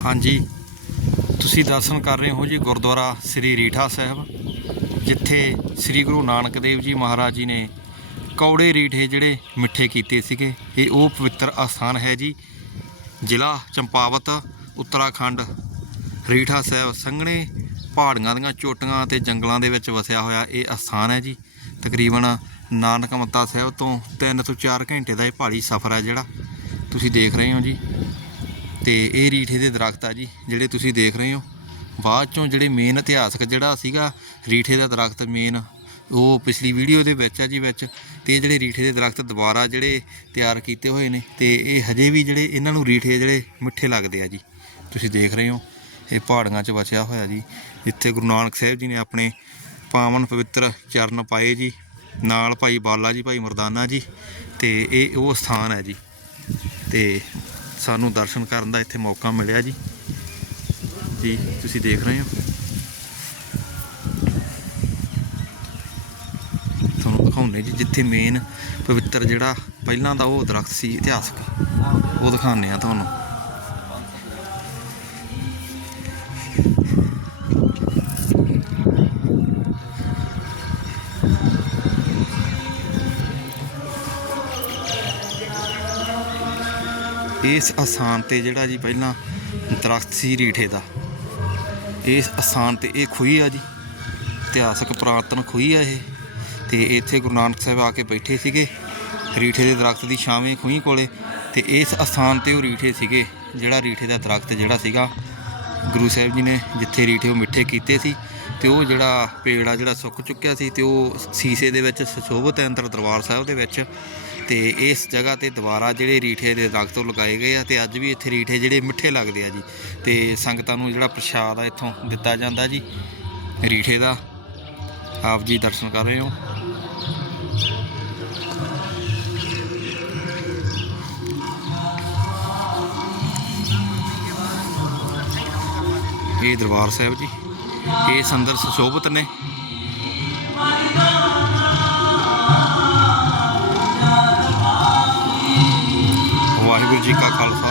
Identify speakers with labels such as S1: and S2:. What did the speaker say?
S1: ਹਾਂਜੀ। ਤੁਸੀਂ ਦਰਸ਼ਨ ਕਰ ਰਹੇ ਹੋ ਜੀ ਗੁਰਦੁਆਰਾ ਸ੍ਰੀ ਰੀਠਾ ਸਾਹਿਬ, ਜਿੱਥੇ ਸ੍ਰੀ ਗੁਰੂ ਨਾਨਕ ਦੇਵ ਜੀ ਮਹਾਰਾਜ ਜੀ ਨੇ ਕੌੜੇ ਰੀਠੇ ਜਿਹੜੇ ਮਿੱਠੇ ਕੀਤੇ ਸੀਗੇ, ਇਹ ਉਹ ਪਵਿੱਤਰ ਅਸਥਾਨ ਹੈ ਜੀ। ਜ਼ਿਲ੍ਹਾ ਚੰਪਾਵਤ, ਉੱਤਰਾਖੰਡ, ਰੀਠਾ ਸਾਹਿਬ ਸੰਘਣੇ ਪਹਾੜੀਆਂ ਦੀਆਂ ਚੋਟੀਆਂ ਅਤੇ ਜੰਗਲਾਂ ਦੇ ਵਿੱਚ ਵਸਿਆ ਹੋਇਆ ਇਹ ਅਸਥਾਨ ਹੈ ਜੀ। ਤਕਰੀਬਨ ਨਾਨਕ ਮੱਤਾ ਸਾਹਿਬ ਤੋਂ 3 ਤੋਂ 4 ਘੰਟੇ ਦਾ ਇਹ ਪਹਾੜੀ ਸਫ਼ਰ ਹੈ ਜਿਹੜਾ। ਤੁਸੀਂ ਦੇਖ ਰਹੇ ਹੋ ਜੀ। ਤੇ ਇਹ ਰੀਠੇ ਦੇ ਦਰਖਤ ਆ ਜੀ, ਜਿਹੜੇ ਤੁਸੀਂ ਦੇਖ ਰਹੇ ਹੋ। ਬਾਅਦ ਚੋਂ ਜਿਹੜੇ ਮੇਨ ਇਤਿਹਾਸਕ ਜਿਹੜਾ ਸੀਗਾ ਰੀਠੇ ਦਾ ਦਰਖਤ ਮੇਨ ਉਹ ਪਿਛਲੀ ਵੀਡੀਓ ਦੇ ਵਿੱਚ ਆ ਜੀ ਵਿੱਚ। ਤੇ ਇਹ ਜਿਹੜੇ ਰੀਠੇ ਦੇ ਦਰਖਤ ਦੁਬਾਰਾ ਜਿਹੜੇ ਤਿਆਰ ਕੀਤੇ ਹੋਏ ਨੇ, ਤੇ ਇਹ ਹਜੇ ਵੀ ਜਿਹੜੇ ਇਹਨਾਂ ਨੂੰ ਰੀਠੇ ਜਿਹੜੇ ਮਿੱਠੇ ਲੱਗਦੇ ਆ ਜੀ। ਤੁਸੀਂ ਦੇਖ ਰਹੇ ਹੋ, ਇਹ ਪਹਾੜੀਆਂ 'ਚ ਵਸਿਆ ਹੋਇਆ ਜੀ। ਇੱਥੇ ਗੁਰੂ ਨਾਨਕ ਸਾਹਿਬ ਜੀ ਨੇ ਆਪਣੇ ਪਾਵਨ ਪਵਿੱਤਰ ਚਰਨ ਪਾਏ ਜੀ। ਨਾਲ ਭਾਈ ਬਾਲਾ ਜੀ, ਭਾਈ ਮਰਦਾਨਾ ਜੀ, ਤੇ ਇਹ ਉਹ ਸਥਾਨ ਹੈ ਜੀ। ਤੇ ਸਾਨੂੰ ਦਰਸ਼ਨ ਕਰਨ ਦਾ ਇੱਥੇ ਮੌਕਾ ਮਿਲਿਆ ਜੀ। ਜੀ, ਤੁਸੀਂ ਦੇਖ ਰਹੇ ਹੋ। ਤੁਹਾਨੂੰ ਦਿਖਾਉਂਦੇ ਜੀ, ਜਿੱਥੇ ਮੇਨ ਪਵਿੱਤਰ ਜਿਹੜਾ ਪਹਿਲਾਂ ਦਾ ਉਹ ਦਰਖਤ ਸੀ ਇਤਿਹਾਸਕ। ਉਹ ਦਿਖਾਉਂਦੇ ਆ ਤੁਹਾਨੂੰ। ਇਸ ਅਸਥਾਨ ਤੇ ਜਿਹੜਾ ਜੀ ਪਹਿਲਾਂ ਦਰਖਤ ਸੀ ਰੀਠੇ ਦਾ, ਇਸ ਅਸਥਾਨ ਤੇ ਇਹ ਖੂਹੀ ਆ ਜੀ, ਇਤਿਹਾਸਕ ਪੁਰਾਤਨ ਖੂਹੀ ਆ ਇਹ, ਤੇ ਇੱਥੇ ਗੁਰੂ ਨਾਨਕ ਸਾਹਿਬ ਆ ਕੇ ਬੈਠੇ ਸੀਗੇ, ਰੀਠੇ ਦੇ ਦਰਖਤ ਦੀ ਛਾਵੇਂ ਖੂਹੀ ਕੋਲੇ, ਤੇ ਇਸ ਅਸਥਾਨ ਤੇ ਉਹ ਰੀਠੇ ਸੀਗੇ, ਜਿਹੜਾ ਰੀਠੇ ਦਾ ਦਰਖਤ ਜਿਹੜਾ ਸੀਗਾ, ਗੁਰੂ ਸਾਹਿਬ ਜੀ ਨੇ ਜਿੱਥੇ ਰੀਠੇ ਉਹ ਮਿੱਠੇ ਕੀਤੇ ਸੀ ਤੇ ਉਹ ਜਿਹੜਾ ਪੇੜ ਆ ਜਿਹੜਾ ਸੁੱਕ ਚੁੱਕਿਆ ਸੀ ਤੇ ਉਹ ਸੀਸੇ ਦੇ ਵਿੱਚ ਸੁਸ਼ੋਭਿਤ ਹੈ ਅੰਦਰ ਦਰਬਾਰ ਸਾਹਿਬ ਦੇ ਵਿੱਚ। ਤੇ ਇਸ ਜਗ੍ਹਾ ਤੇ ਦੁਬਾਰਾ ਜਿਹੜੇ ਰੀਠੇ ਦੇ ਦਰਖਤ ਉਹ ਲਗਾਏ ਗਏ ਆ ਤੇ ਅੱਜ ਵੀ ਇੱਥੇ ਰੀਠੇ ਜਿਹੜੇ ਮਿੱਠੇ ਲੱਗਦੇ ਆ ਜੀ। ਤੇ ਸੰਗਤਾਂ ਨੂੰ ਜਿਹੜਾ ਪ੍ਰਸ਼ਾਦ ਆ ਇੱਥੋਂ ਦਿੱਤਾ ਜਾਂਦਾ ਜੀ, ਰੀਠੇ ਦਾ। ਆਪ ਜੀ ਦਰਸ਼ਨ ਕਰ ਰਹੇ ਹੋ। ਇਹ ਦਰਬਾਰ ਸਾਹਿਬ ਜੀ। ਇਹ ਸੰਦਰ ਸੁਸ਼ੋਭਿਤ ਨੇ। ਵਾਹਿਗੁਰੂ ਜੀ ਕਾ ਖਾਲਸਾ